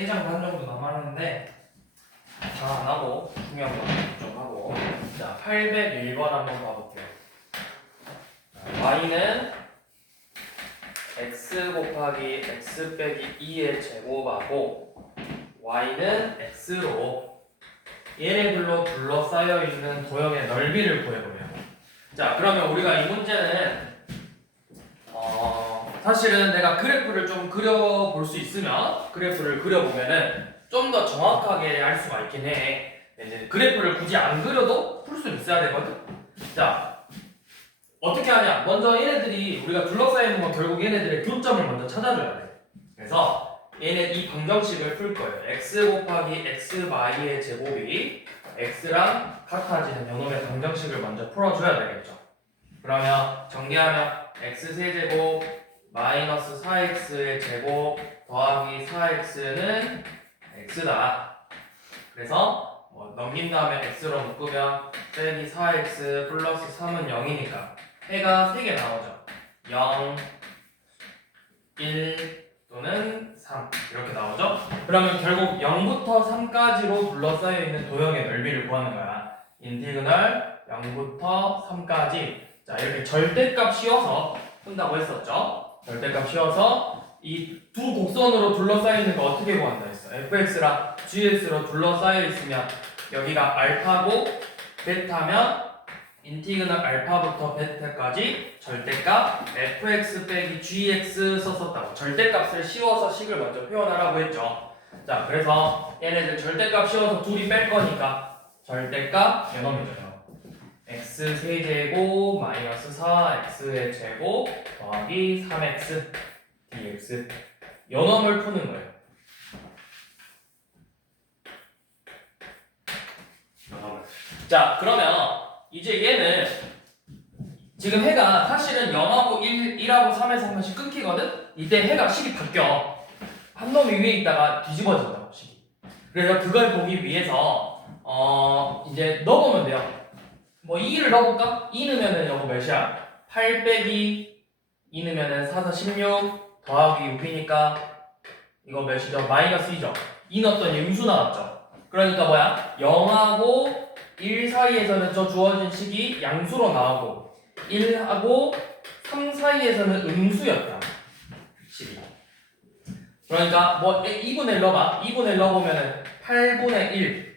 3장 반 정도 남았는데 다 안 하고 중요한 거 좀 하고. 자, 801번 한번 봐볼게요. y는 x 곱하기 x 빼기 2의 제곱하고 y는 x로 얘네들로 둘러싸여 있는 도형의 넓이를 구해보래요. 자, 그러면 우리가 이 문제는 사실은 내가 그래프를 좀 그려볼 수 있으면 그래프를 그려보면은 좀 더 정확하게 알 수가 있긴 해. 이제 그래프를 굳이 안 그려도 풀 수 있어야 되거든. 자, 어떻게 하냐? 먼저 얘네들이 우리가 둘러싸여 있는 건 결국 얘네들의 교점을 먼저 찾아줘야 돼. 그래서 얘네 이 방정식을 풀 거예요. x 곱하기 x y의 제곱이 x랑 같아지는 요놈의 방정식을 먼저 풀어줘야 되겠죠. 그러면 정리하면 x 세제곱 마이너스 4x의 제곱 더하기 4x는 x다. 그래서 넘긴 다음에 x로 묶으면 빼기 4x 플러스 3은 0이니까 해가 3개 나오죠. 0, 1 또는 3 이렇게 나오죠. 그러면 결국 0부터 3까지로 둘러싸여 있는 도형의 넓이를 구하는 거야. 인티그널 0부터 3까지. 자, 이렇게 절대값 씌워서 푼다고 했었죠. 절대값 씌워서 이 두 곡선으로 둘러싸여 있는 거 어떻게 구한다 했어? fx랑 gx로 둘러싸여 있으면 여기가 알파고 베타면 인티그널 알파부터 베타까지 절대값 fx 빼기 gx 썼었다고. 절대값을 씌워서 식을 먼저 표현하라고 했죠. 자, 그래서 얘네들 절대값 씌워서 둘이 뺄 거니까 절대값 요놈이죠. x 세제곱 마이너스 4x의 제곱 더하기 3x dx 요놈을 푸는 거예요. 요놈을. 자, 그러면 이제 얘는 지금 해가 사실은 0하고 1하고 3에서 한 번씩 끊기거든? 이때 해가 식이 바뀌어. 한 놈이 위에 있다가 뒤집어진다고, 식이. 그래서 그걸 보기 위해서 이제 넣어보면 돼요. 뭐 2를 넣어볼까? 2 넣으면은 이거 몇이야? 8 빼기 2 넣으면은 4, 4, 16 더하기 6이니까 이거 몇이죠? 마이너스 2죠? 2 넣었더니 음수 나왔죠? 그러니까 뭐야? 0하고 1 사이에서는 저 주어진 식이 양수로 나오고 1하고 3 사이에서는 음수였다. 식이. 그러니까 뭐 2분의 1 넣어봐. 2분의 1 넣어보면은 8분의 1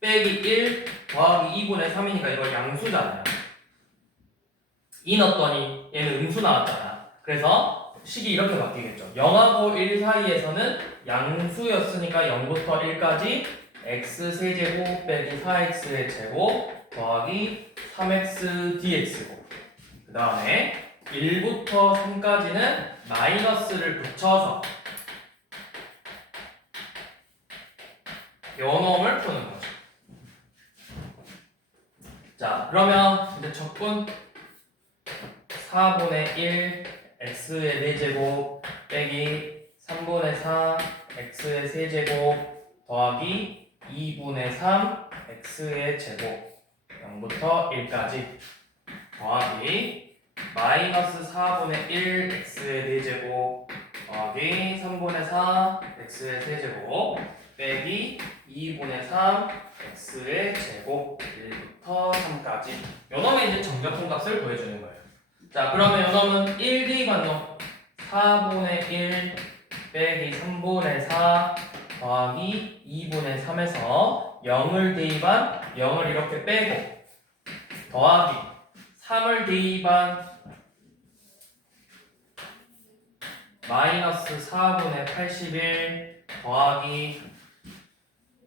빼기 1 더하기 2분의 3이니까 이거 양수잖아요. 2 넣었더니 얘는 음수 나왔잖아. 그래서 식이 이렇게 바뀌겠죠. 0하고 1 사이에서는 양수였으니까 0부터 1까지 x 세제곱 빼기 4x의 제곱 더하기 3x dx고 그 다음에 1부터 3까지는 마이너스를 붙여서 요놈을 푸는 거죠. 자, 그러면 이제 적분 4분의 1 x의 4제곱 빼기 3분의 4 x의 세제곱 더하기 2분의 3 x의 제곱 0부터 1까지 더하기 마이너스 4분의 1 x의 4제곱 더하기 3분의 4 x의 세제곱 빼기 2분의 3 x의 제곱 1부터 3까지 요놈의 이제 정적분값을 구해주는 거예요. 자, 그러면 요놈은 1 대입한 놈 4분의 1 빼기 3분의 4 더하기 2분의 3에서 0을 대입한 0을 이렇게 빼고 더하기 3을 대입한 마이너스 4분의 81 더하기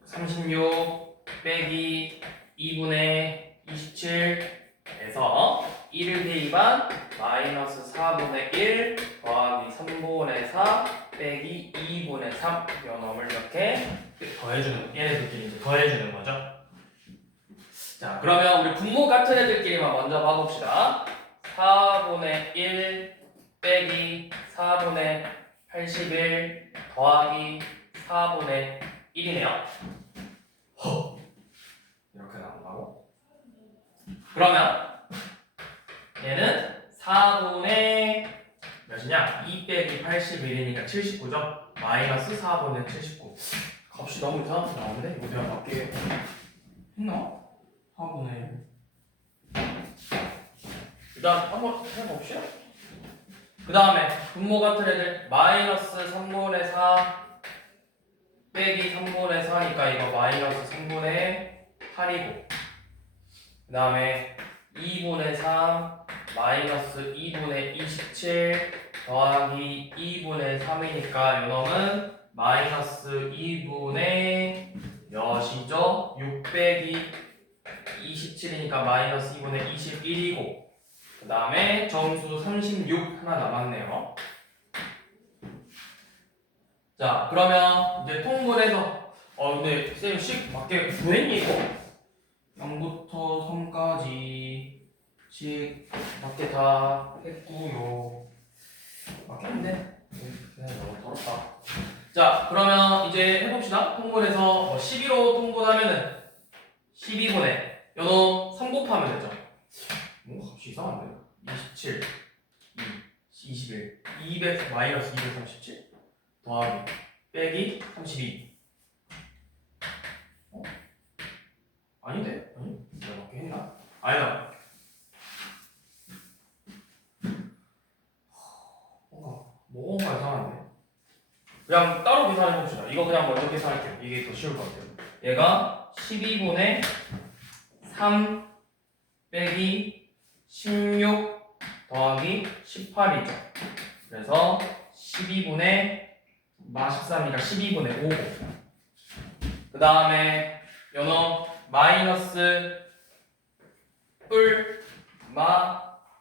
36 빼기 2분의 27에서 1을 대입한 마이너스 4분의 1 더하기 3분의 4 빼기 2분의 3 요놈을 이렇게 더해주는 얘네들끼리 이제 더해주는 거죠. 자, 그러면 우리 분모 같은 애들끼리만 먼저 봐봅시다. 4분의 1 빼기 4분의 81 더하기 4분의 1이네요. 이렇게 나온다고? 그러면 얘는 4분의 몇이 몇이냐? 2 빼기 81이니까 79죠? 마이너스 4분의 79. 값이 너무 이상하게 나오는데? 이거 내가 맞게 했나? 4분의 1. 일단 한번 해봅시다. 그 다음에 분모 같은 애들 마이너스 3분의 4 빼기 3분의 4니까 이거 마이너스 3분의 8이고, 그 다음에 2분의 3 마이너스 2분의 27 더하기 2분의 3이니까 이놈은 마이너스 2분의 몇이죠? 6 빼기 27이니까 마이너스 2분의 21이고, 그 다음에 정수 36 하나 남았네요. 자, 그러면 이제 통분해서 근데 쌤 식 맞게 구했니 이거? 0부터 3까지 식 맞게 다 했고요. 맞겠는데? 그냥 너무 더럽다. 자, 그러면 이제 해봅시다. 통분해서 12로 통분하면은 12분의 요놈 3 곱하면 되죠. 뭐 값이 이상한데? 27 21 200 마이너스 237 더하기 빼기 32. 아닌데? 아니? 내가 맞게 했나? 아니다. 뭔가 이상한데? 그냥 따로 계산해봅시다. 이거 그냥 먼저 계산할게요. 이게 더 쉬울 것 같아요. 얘가 12분의 3 빼기 16 더하기 18이죠. 그래서 12분의 13이니까 12분의 5. 그 다음에 요놈 마이너스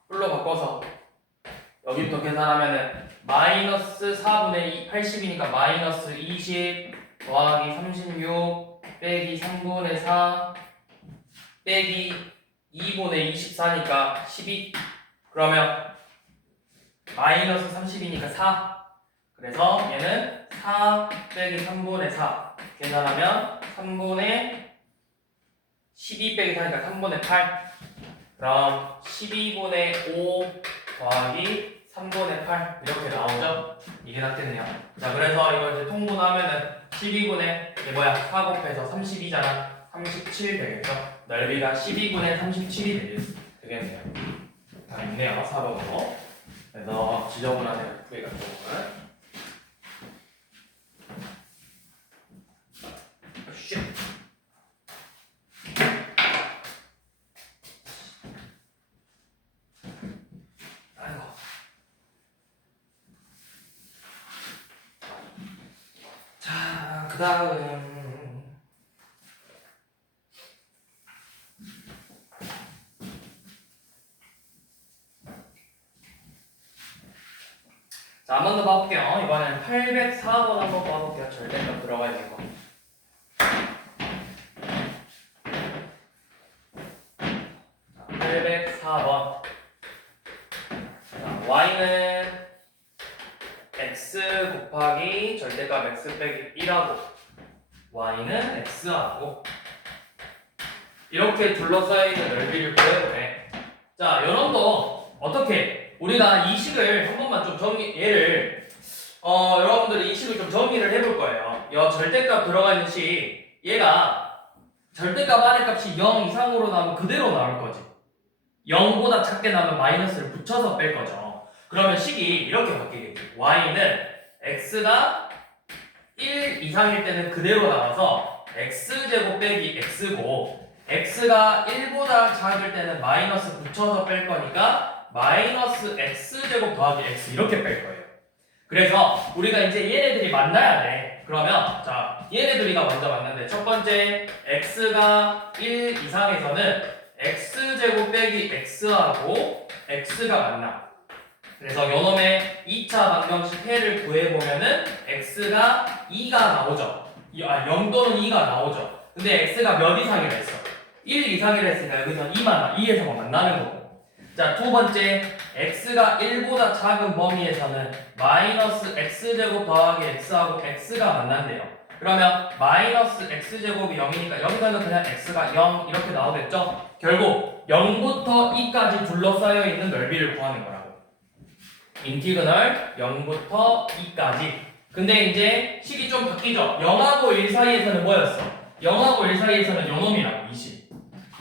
뿔로 바꿔서 여기부터 계산하면은 마이너스 4분의 2 80이니까 마이너스 20 더하기 36 빼기 3분의 4 빼기 2분의 24니까 12. 그러면 마이너스 30이니까 4. 그래서 얘는 4 빼기 3분의 4 계산하면 3분의 12 빼기 4니까 3분의 8. 그럼 12분의 5 더하기 3분의 8 이렇게 나오죠? 이게 낫겠네요. 자, 그래서 이걸 이제 통분하면은 12분의 4 곱해서 32잖아. 37 되겠죠? 넓이가 12분의 37이 되겠네요. 다 있네요, 4번으로. 그래서 지저분한 F의 각도는 아이고. 자, 그 다음 자, 한 번 더 봐볼게요. 이번엔 804번 한번 봐볼게요. 절대값 들어가 있는 거. 자, 804번. 자, y는 x 곱하기 절대값 x 빼기 1하고 y는 x하고 이렇게 둘러싸여 있는 넓이를 구해보래. 자, 여러분도 어떻게 우리가 이 식을 한 번만 좀 얘를 여러분들이 이 식을 좀 정리를 해볼 거예요. 여 절대값 들어가 있는 식, 얘가 절대값 안의 값이 0 이상으로 나오면 그대로 나올 거지. 0보다 작게 나오면 마이너스를 붙여서 뺄 거죠. 그러면 식이 이렇게 바뀌겠지. y는 x가 1 이상일 때는 그대로 나와서 x제곱 빼기 x고, x가 1보다 작을 때는 마이너스 붙여서 뺄 거니까 마이너스 x제곱 더하기 x 이렇게 뺄 거예요. 그래서 우리가 이제 얘네들이 만나야 돼. 그러면 자, 얘네들이가 먼저 만났는데 첫 번째 x가 1 이상에서는 x제곱 빼기 x하고 x가 만나. 그래서 요놈의 2차 방정식 해를 구해보면은 x가 2가 나오죠. 0 또는 2가 나오죠. 근데 x가 몇 이상이라 했어? 1 이상이라 했으니까 여기서 2에서만 만나는 거고. 자, 두 번째 x가 1보다 작은 범위에서는 마이너스 x제곱 더하기 x하고 x가 만난대요. 그러면 마이너스 x제곱이 0이니까 여기서는 그냥 x가 0 이렇게 나오겠죠? 결국 0부터 2까지 둘러싸여 있는 넓이를 구하는 거라고. 인티그널 0부터 2까지. 근데 이제 식이 좀 바뀌죠. 0하고 1 사이에서는 뭐였어? 0하고 1 사이에서는 요놈이라고 20.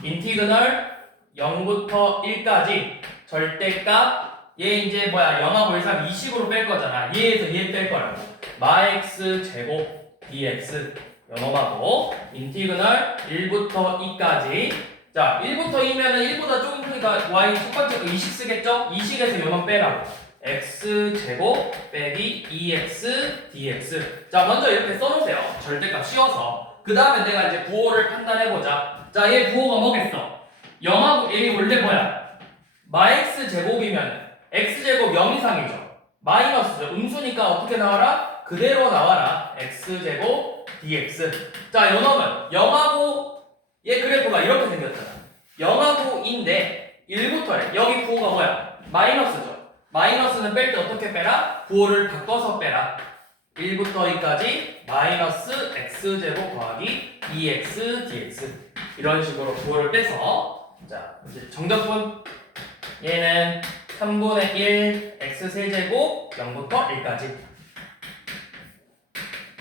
인티그널 0부터 1까지 절대값 얘 이제 뭐야 0하고 1 사이 20으로 뺄 거잖아. 얘에서 얘 뺄 거라고. 마x 제곱 dx 요놈하고 인티그널 1부터 2까지. 자 1부터 2면은 1보다 조금 크니까 y 첫 번째 거 20 쓰겠죠? 2식에서 요놈 빼라고. x제곱 빼기 2x dx. 자 먼저 이렇게 써놓으세요. 절대값 씌워서. 그 다음에 내가 이제 부호를 판단해보자. 자 얘 부호가 뭐겠어? 0하고 1이 원래 뭐야? 마x 제곱이면 x제곱 0 이상이죠. 마이너스죠. 음수니까 어떻게 나와라? 그대로 나와라. x제곱 dx. 자 요놈은 0하고 얘 그래프가 이렇게 생겼잖아. 0하고 2인데 1부터래. 여기 부호가 뭐야? 마이너스죠. 마이너스는 뺄 때 어떻게 빼라? 부호를 바꿔서 빼라. 1부터 2까지 마이너스 x제곱 더하기 2x dx 이런 식으로 부호를 빼서 자 이제 정적분 얘는 3분의 1 x세제곱 0부터 1까지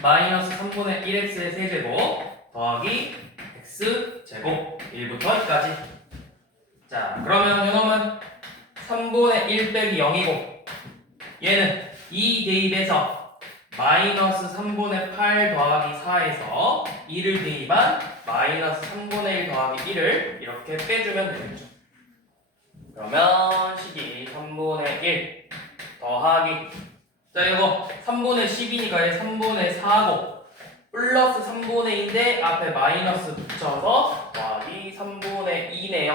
마이너스 3분의 1x의 세제곱 더하기 x제곱 1부터 2까지. 자 그러면 이놈은 3분의 1 빼기 0이고 얘는 2 대입해서 마이너스 3분의 8 더하기 4에서 2를 대입한 마이너스 3분의 1 더하기 1을 이렇게 빼주면 되겠죠. 그러면 식이 3분의 1 더하기 자 이거 3분의 10이니까 얘 3분의 4고 플러스 3분의 2인데 앞에 마이너스 붙여서 더하기 3분의 2네요.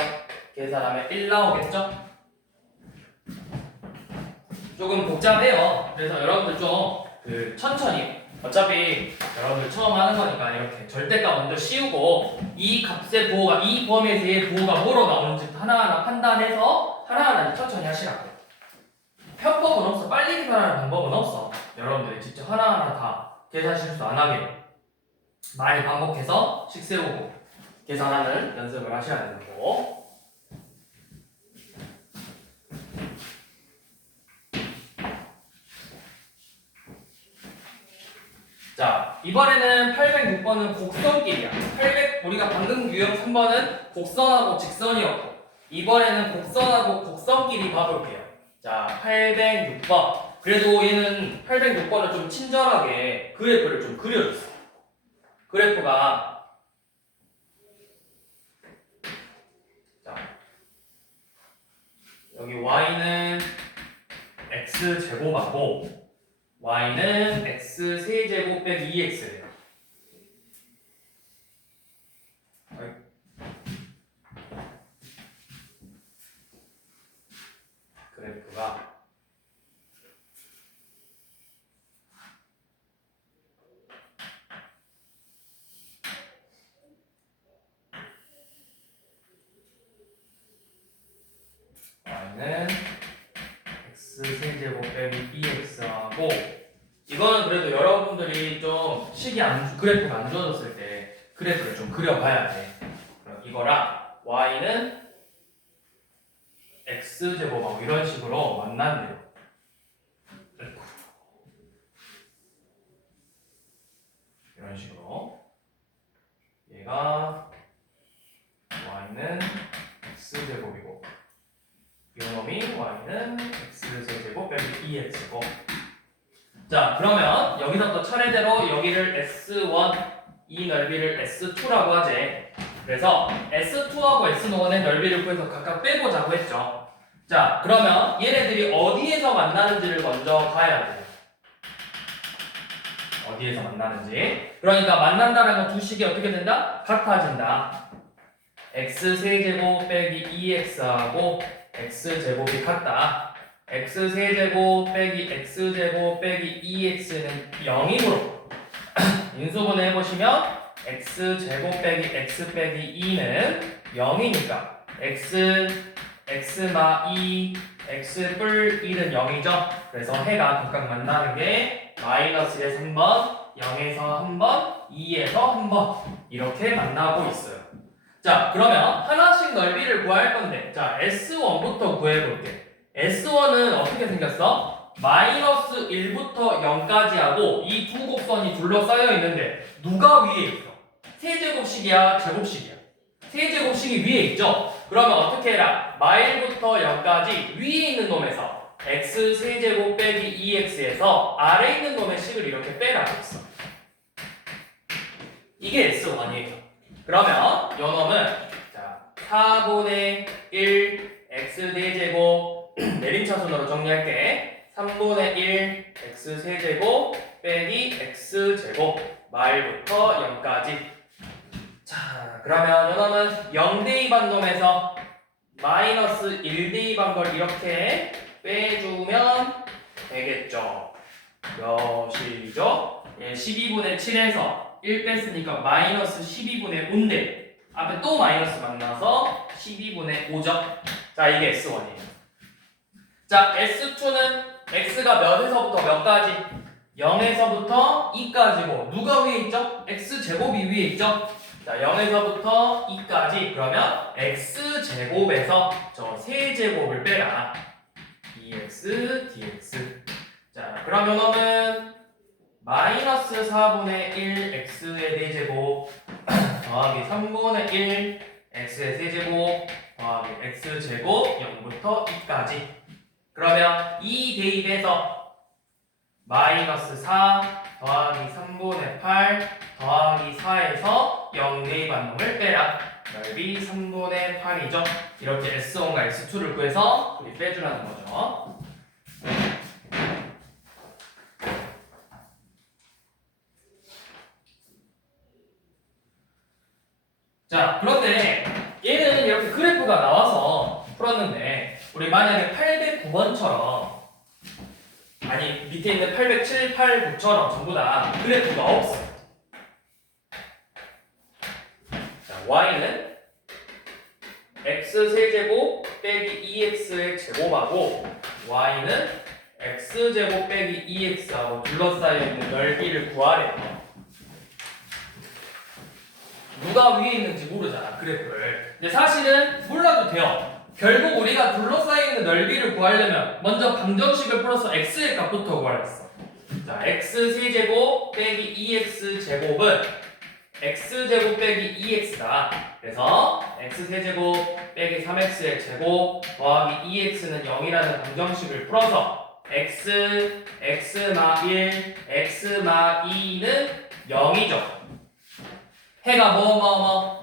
계산하면 1 나오겠죠? 조금 복잡해요. 그래서 여러분들 좀 천천히 어차피 여러분들 처음 하는 거니까 이렇게 절대값 먼저 씌우고 이 값의 부호가 이 범위에서의 부호가 뭐로 나오는지 하나하나 판단해서 하나하나 천천히 하시라고. 편법은 없어. 빨리 계산하는 방법은 없어. 여러분들이 직접 하나하나 다 계산 실수 안 하게 많이 반복해서 식 세우고 계산하는 연습을 하셔야 되는 거고. 자, 이번에는 806번은 곡선길이야. 우리가 방금 유형 3번은 곡선하고 직선이었고 이번에는 곡선하고 곡선끼리 봐볼게요. 자, 806번. 그래도 얘는 806번은 좀 친절하게 그래프를 좀 그려줬어. 그래프가 자, 여기 y는 x제곱하고 y는 x 세제곱 빼기 2x래요. 그래프가 y는 x 세제곱 빼기 2x하고 이거는 그래도 여러분들이 좀 그래프가 안 주어졌을 때 그래프를 좀 그려봐야 돼. 그럼 이거랑 y는 x제곱하고 이런 식으로 만난대요. 이런 식으로 얘가 y는 x제곱이고 이놈이 y는 x제곱 빼기 2x고 자 그러면 여기서 또 차례대로 여기를 S1 이 넓이를 S2라고 하지. 그래서 S2하고 S1의 넓이를 구해서 각각 빼보자고 했죠. 자 그러면 얘네들이 어디에서 만나는지를 먼저 봐야 돼요. 어디에서 만나는지. 그러니까 만난다는 건 두 식이 어떻게 된다? 같아진다. x세제곱 빼기 2x하고 x제곱이 같다. x세제곱 빼기 x제곱 빼기 2x는 0이므로 인수분해 해보시면 x제곱 빼기 x 빼기 2는 0이니까 x마 2 x 뿔 1은 0이죠. 그래서 해가 각각 만나는 게 마이너스에서 한 번, 0에서 한 번, 2에서 한 번 이렇게 만나고 있어요. 자 그러면 하나씩 넓이를 구할 건데 자 S1부터 구해볼게. S1은 어떻게 생겼어? 마이너스 1부터 0까지 하고 이 두 곡선이 둘러싸여 있는데 누가 위에 있어? 세제곱식이야, 제곱식이야? 세제곱식이 위에 있죠? 그러면 어떻게 해라? 마일부터 0까지 위에 있는 놈에서 x 세제곱 빼기 2x에서 아래에 있는 놈의 식을 이렇게 빼라고 했어. 이게 S1이에요. 그러면 요 놈은 자 4분의 1 x 대제곱 내림차순으로 정리할게. 3분의 1 x 세제곱 빼기 x제곱 마일부터 0까지. 자 그러면 요놈은 0대2 반놈에서 마이너스 1대2 반걸 이렇게 빼주면 되겠죠. 몇이죠? 12분의 7에서 1 뺐으니까 마이너스 12분의 5인데 앞에 또 마이너스 만나서 12분의 5죠. 자 이게 S1이에요. 자 S2는 x가 몇에서부터 몇까지? 0에서부터 2까지고 누가 위에 있죠? x제곱이 위에 있죠? 자 0에서부터 2까지 그러면 x제곱에서 저 세제곱을 빼라. 2x dx. 자 그럼 요놈은 마이너스 4분의 1 x의 대제곱 더하기 3분의 1 x의 세제곱 더하기 x제곱 0부터 2까지. 그러면 이 대입에서 마이너스 4 더하기 3분의 8 더하기 4에서 0 대입한 놈을 빼라. 넓이 3분의 8이죠. 이렇게 S1과 S2를 구해서 우리 빼주라는 거죠. 자, 그런데 얘는 이렇게 그래프가 나와서 풀었는데 우리 만약에 809번처럼 아니 밑에 있는 807, 809처럼 전부 다 그래프가 없어. 자, y는 x 세제곱 빼기 2x의 제곱하고 y는 x제곱 빼기 2x하고 둘러싸여 있는 넓이를 구하래요. 누가 위에 있는지 모르잖아, 그래프를. 근데 사실은 몰라도 돼요. 결국 우리가 둘러싸여 있는 넓이를 구하려면 먼저 방정식을 풀어서 x의 값부터 구하랬어. 자, x 세제곱 빼기 2x 제곱은 x제곱 빼기 2x다. 그래서 x 세제곱 빼기 3x의 제곱 더하기 2x는 0이라는 방정식을 풀어서 x, x마 1, x마 2는 0이죠. 해가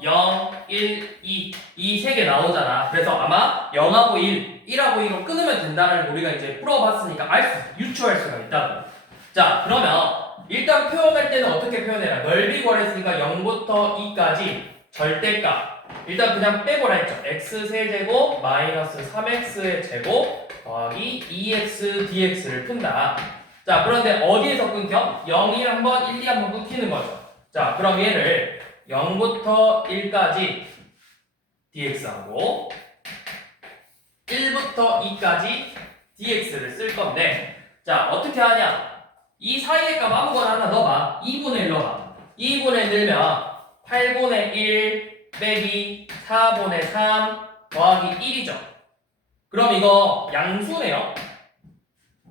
0, 1, 2 이 세 개 나오잖아. 그래서 아마 0하고 1, 1하고 2로 끊으면 된다는 걸 우리가 이제 풀어봤으니까 유추할 수가 있다고. 자, 그러면 일단 표현할 때는 어떻게 표현해라? 넓이 구하랬으니까 0부터 2까지 절대값. 일단 그냥 빼보라 했죠. x 세제곱 마이너스 3x의 제곱 더하기 2x dx를 푼다. 자, 그런데 어디에서 끊겨? 0, 1 한번, 1, 2 한번 끊기는 거죠. 자, 그럼 얘를 0부터 1까지 dx하고 1부터 2까지 dx를 쓸 건데 자 어떻게 하냐 이 사이의 값 아무거나 하나 넣어봐 2분의 1 넣어봐 2분의 1 넣으면 8분의 1 빼기 4분의 3 더하기 1이죠 그럼 이거 양수네요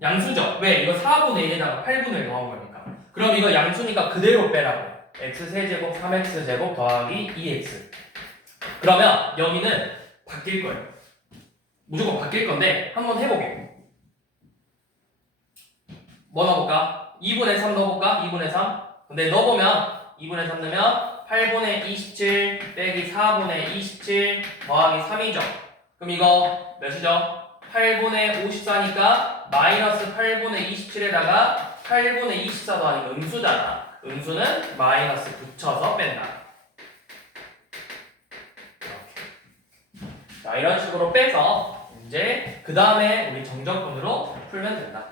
양수죠 왜? 이거 4분의 1에다가 8분의 1 넣은 거니까 그럼 이거 양수니까 그대로 빼라고 x세제곱 3x제곱 더하기 2x 그러면 여기는 바뀔 거예요 무조건 바뀔 건데 한번 해보게 뭐 넣어볼까? 2분의 3 넣어볼까? 2분의 3 근데 넣어보면 2분의 3 넣으면 8분의 27 빼기 4분의 27 더하기 3이죠 그럼 이거 몇이죠? 8분의 54니까 마이너스 8분의 27에다가 8분의 24 더하니까 음수잖아 음수는 마이너스 붙여서 뺀다. 이렇게. 자, 이런 식으로 빼서 이제 그 다음에 우리 정적분으로 풀면 된다.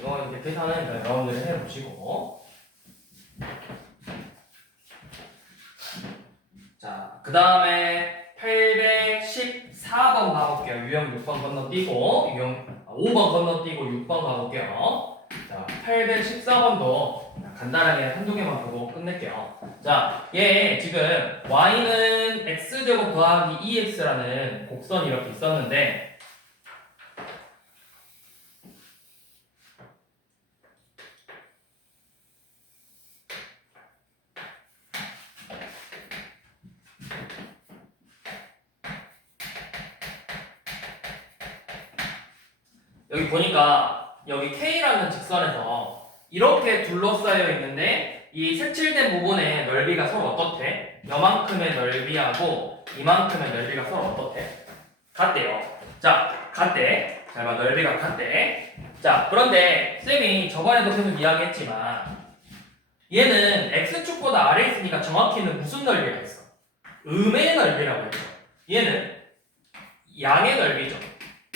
이거 이제 계산은 여러분들이 해보시고. 자, 그 다음에 814번 가볼게요. 유형 6번 건너뛰고 유형 5번 건너뛰고 6번 가볼게요. 자, 814번도 간단하게 한두 개만 보고 끝낼게요. 자, 얘 지금 y는 x제곱 더하기 2x라는 곡선이 이렇게 있었는데 여기 보니까 여기 K라는 직선에서 이렇게 둘러싸여 있는데 이 색칠된 부분의 넓이가 서로 어떻대? 요만큼의 넓이하고 이만큼의 넓이가 서로 어떻대? 같대요. 자, 같대. 자, 넓이가 같대. 자, 그런데 쌤이 저번에도 계속 이야기했지만 얘는 X축보다 아래에 있으니까 정확히는 무슨 넓이가 있어? 음의 넓이라고 했죠. 얘는 양의 넓이죠.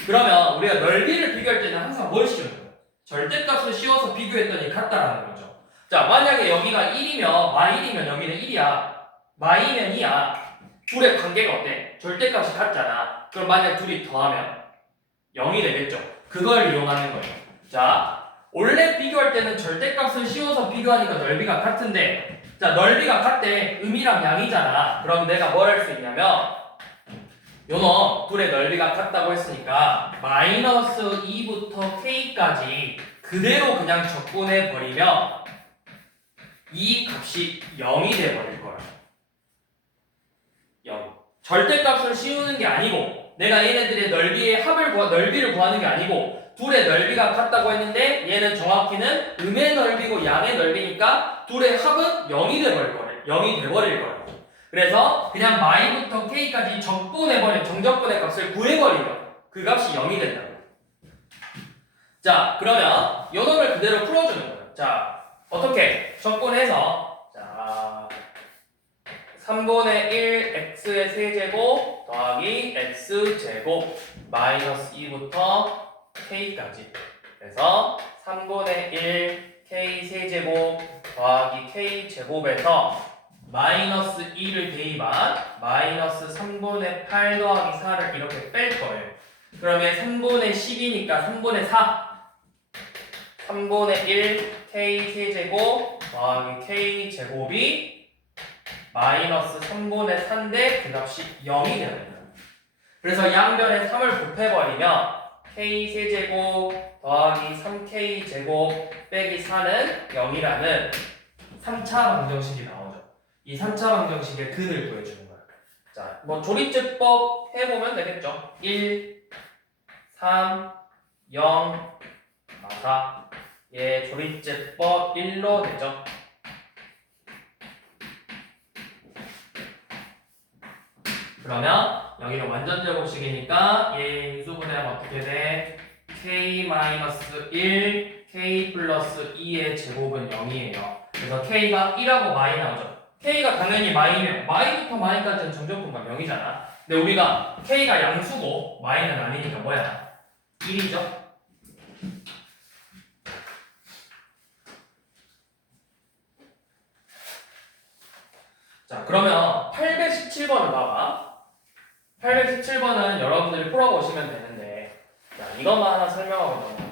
그러면 우리가 넓이를 비교할 때는 항상 뭘 씌우는 거예요? 절대값을 씌워서 비교했더니 같다라는 거죠. 자, 만약에 여기가 1이면 마이면 여기는 1이야. 마이면 2야. 둘의 관계가 어때? 절대값이 같잖아. 그럼 만약 둘이 더하면 0이 되겠죠. 그걸 이용하는 거예요. 자, 원래 비교할 때는 절대값을 씌워서 비교하니까 넓이가 같은데 자, 넓이가 같대. 음이랑 양이잖아. 그럼 내가 뭘 할 수 있냐면 요놈 둘의 넓이가 같다고 했으니까 마이너스 2부터 k까지 그대로 그냥 적분해 버리면 이 값이 0이 돼 버릴 거야. 0. 절대값을 씌우는 게 아니고 내가 얘네들의 넓이의 넓이를 구하는 게 아니고 둘의 넓이가 같다고 했는데 얘는 정확히는 음의 넓이고 양의 넓이니까 둘의 합은 0이 돼 버릴 거래. 0이 돼 버릴 거야. 그래서 그냥 마이부터 k까지 적분해버린 정적분의 값을 구해버리면 그 값이 0이 된다고. 자, 그러면 요 놈을 그대로 풀어주는 거예요. 자, 어떻게? 적분해서 자 3분의 1 x의 세제곱 더하기 x제곱 마이너스 2부터 k까지 그래서 3분의 1 k 세제곱 더하기 k제곱에서 마이너스 2를 대입한 마이너스 3분의 8 더하기 4를 이렇게 뺄 거예요. 그러면 3분의 10이니까 3분의 4 3분의 1 k 세제곱 더하기 k 제곱이 마이너스 3분의 4인데 그 값이 0이 됩니다. 그래서 양변에 3을 곱해버리면 k 세제곱 더하기 3k 제곱 빼기 4는 0이라는 3차 방정식이 나오죠. 이 3차 방정식의 근을 구해주는 거야. 자, 뭐 조립제법 해보면 되겠죠. 1, 3, 0, 4. 예, 조립제법 1로 되죠. 그러면 여기는 완전 제곱식이니까 얘 인수분해하면 어떻게 돼? k-1, k 플러스 2의 제곱은 0이에요. 그래서 k가 1하고 마이 나오죠. k가 당연히 마이면 마이부터 마이까지는 정적분과 0이잖아. 근데 우리가 k가 양수고 마이는 아니니까 뭐야? 1이죠. 자, 그러면 817번을 봐봐. 817번은 여러분들이 풀어보시면 되는데 자, 이것만 하나 설명하고 넘어갑니다.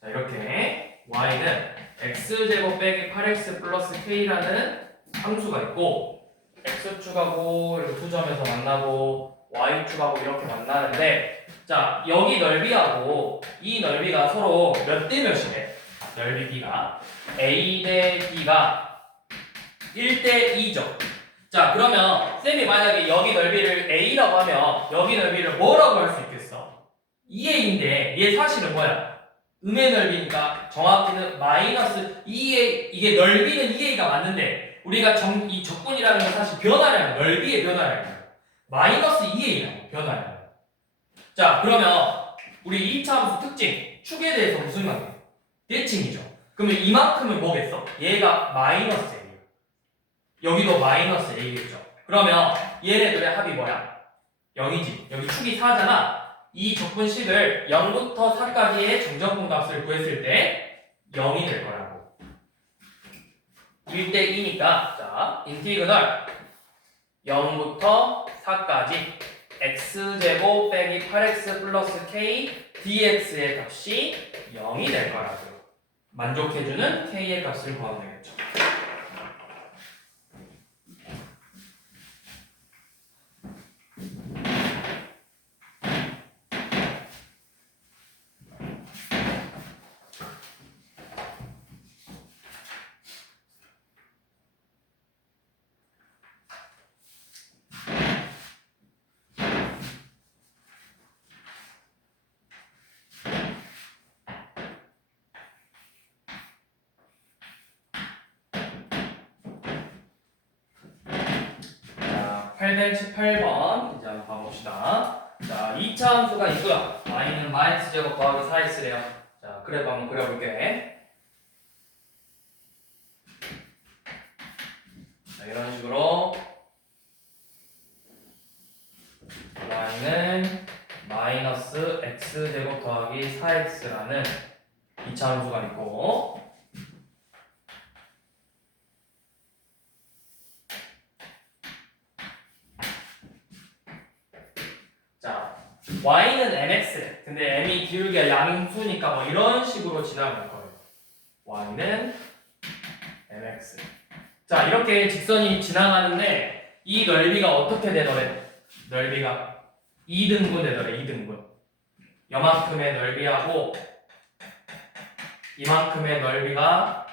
자, 이렇게 y는 x제곱 빼기 8x 플러스 k라는 함수가 있고 x축하고 이렇게 두 점에서 만나고 y축하고 이렇게 만나는데 자, 여기 넓이하고 이 넓이가 서로 몇 대 몇이래? 넓이 b가 a 대 b가 1대 2죠. 자, 그러면 쌤이 만약에 여기 넓이를 a라고 하면 여기 넓이를 뭐라고 할 수 있겠어? 2a인데 얘 사실은 뭐야? 음의 넓이니까 정확히는 마이너스 2a, 이게 넓이는 2a가 맞는데 우리가 이 적분이라는 건 사실 변화량, 넓이의 변화량이에요. 마이너스 2a라고 변화량. 자, 그러면 우리 2차 함수 특징, 축에 대해서 무슨 관계? 대칭이죠. 그러면 이만큼은 뭐겠어? 얘가 마이너스 a예요. 여기도 마이너스 a겠죠. 그러면 얘네들의 합이 뭐야? 0이지. 여기 축이 4잖아. 이 적분식을 0부터 4까지의 정적분 값을 구했을 때 0이 될 거라고. 1대 2니까 자, 인티그널 0부터 4까지 x제곱 빼기 8x 플러스 k dx의 값이 0이 될 거라고요. 만족해주는 k의 값을 구하면 되겠죠. 자, 818번 이제 한번 봐봅시다. 자, 2차 함수가 있고요. y는 마이너스 제곱 더하기 4x래요. 자, 그래프 한번 그려볼게. 자, 이런 식으로 y는 마이너스 x제곱 더하기 4x라는 2차 함수가 있고, 자, y는 mx. 근데 m이 기울기가 양수니까 뭐 이런 식으로 지나갈 거예요. y는 mx. 자, 이렇게 직선이 지나가는데 이 넓이가 어떻게 되더래? 넓이가 2등분 되더래. 2등분. 요만큼의 넓이하고 이만큼의 넓이가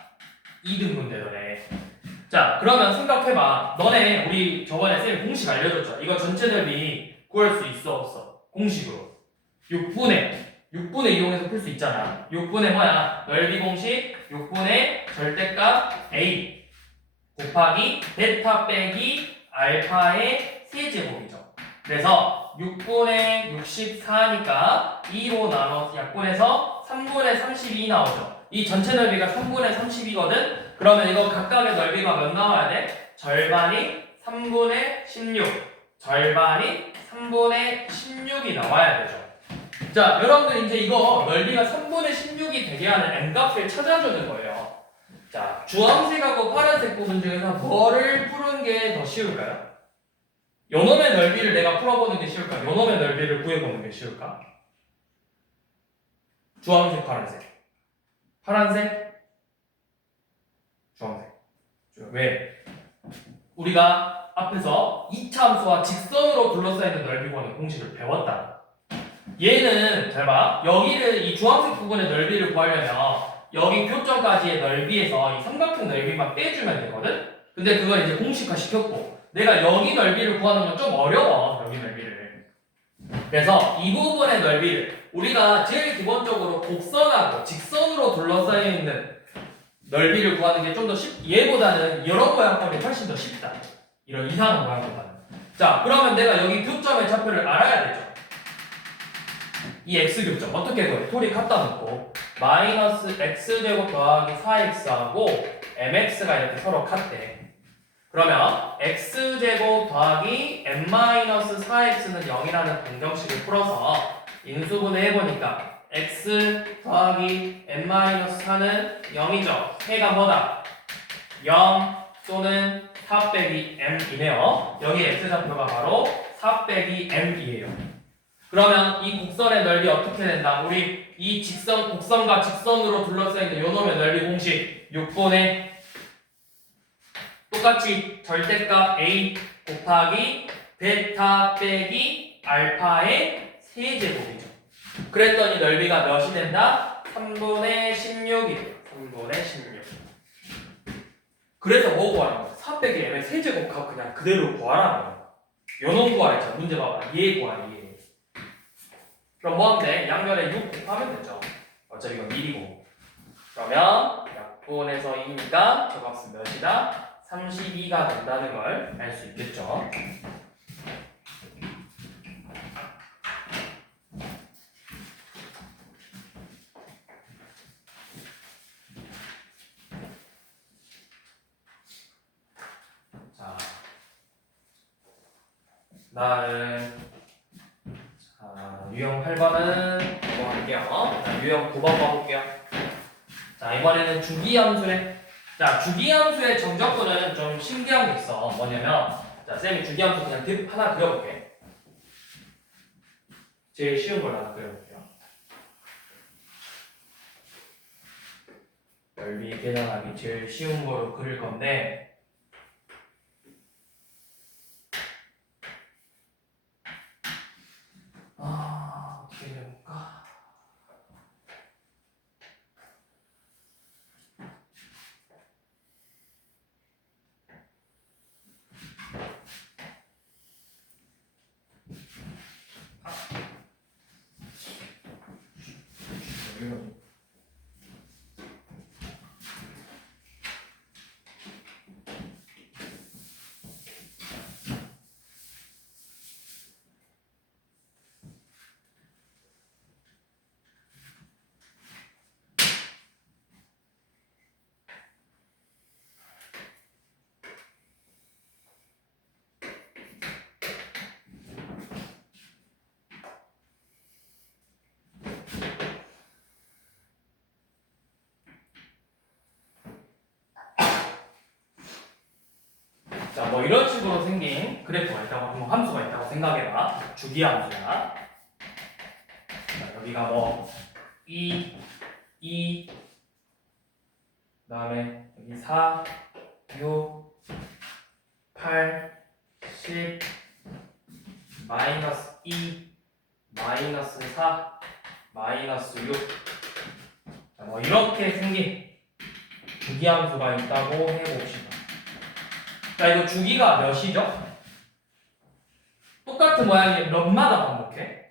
2등분 되더래. 자, 그러면 생각해봐. 너네 우리 저번에 쌤이 공식 알려줬죠? 이거 전체 넓이 구할 수 있어 없어? 공식으로 6분의 이용해서 풀 수 있잖아. 6분의 뭐야? 넓이 공식 6분의 절대값 a 곱하기 베타 빼기 알파의 세제곱이죠. 그래서 6분의 64니까 2로 나눠서 약분해서 3분의 32 나오죠. 이 전체 넓이가 3분의 32거든? 그러면 이거 각각의 넓이가 몇 나와야 돼? 절반이 3분의 16, 절반이 3분의 16이 나와야 되죠. 자, 여러분들 이제 이거 넓이가 3분의 16이 되게 하는 n값을 찾아주는 거예요. 자, 주황색하고 파란색 부분 중에서 뭐를 푸는 게 더 쉬울까요? 요놈의 넓이를 내가 풀어보는 게 쉬울까? 요놈의 넓이를 구해보는 게 쉬울까? 주황색, 파란색. 파란색, 주황색. 왜? 우리가 앞에서 2차 함수와 직선으로 둘러싸이는 넓이 구하는 공식을 배웠다. 얘는 잘 봐. 여기를 이 주황색 부분의 넓이를 구하려면 여기 교점까지의 넓이에서 이 삼각형 넓이만 빼주면 되거든? 근데 그걸 이제 공식화 시켰고 내가 여기 넓이를 구하는 건 좀 어려워. 여기 넓이를. 그래서 이 부분의 넓이를 우리가 제일 기본적으로 곡선하고 직선으로 둘러싸여 있는 넓이를 구하는 게 좀 더 얘보다는 이런 모양감이 훨씬 더 쉽다. 이런 이상한 모양보다는. 자, 그러면 내가 여기 교점의 좌표를 알아야 되죠. 이 x교점 어떻게 구해? 토리 갖다 놓고 마이너스 x제곱 더하기 4x하고 mx가 이렇게 서로 같대. 그러면 x제곱 더하기 m-4x는 0이라는 공정식을 풀어서 인수분해 해보니까 x 더하기 m-4는 0이죠. 해가 뭐다? 0 또는 4 빼기 m이네요. 여기 x좌표가 바로 4 빼기 m이에요. 그러면 이 곡선의 넓이 어떻게 된다? 우리 이 곡선과 직선으로 둘러싸이는 요놈의 넓이 공식 6분의 똑같이 절대값 a 곱하기 베타 빼기 알파의 세제곱이죠. 그랬더니 넓이가 몇이 된다? 3분의 16이 돼요. 3분의 16. 그래서 뭐 구하는 거야? 4 빼기 m의 세제곱 값 그냥 그대로 구하라는 거야. 요놈 구하랬죠. 문제 봐봐. 얘 구하, 얘. 그럼 뭐 하면 돼? 양변에 6 곱하면 되죠. 어차피 이건 1이고. 그러면 약분해서 2니까 저 값은 몇이다? 32가 된다는 걸 알 수 있겠죠. 자, 나는 유형 8번은 뭐 할게요. 자, 유형 9번 봐볼게요. 자, 이번에는 주기함수래. 자, 주기함수의 정적분은 좀 신기한 게 있어. 뭐냐면, 자, 쌤이 주기함수 그냥 하나 그려볼게. 제일 쉬운 걸 하나 그려볼게요. 넓이 계산하기 제일 쉬운 거로 그릴 건데 어떻게 해볼까? 자, 뭐 이런 식으로 생긴 그래프가 있다고, 뭐 함수가 있다고 생각해봐. 주기함수야. 자, 여기가 뭐 2, 그다음에 여기 4, 6, 8, 10, 마이너스 2, 마이너스 4, 마이너스 6. 자, 뭐 이렇게 생긴 주기함수가 있다고 해봅시다. 자, 이거 주기가 몇이죠? 똑같은 모양이 몇마다 반복해?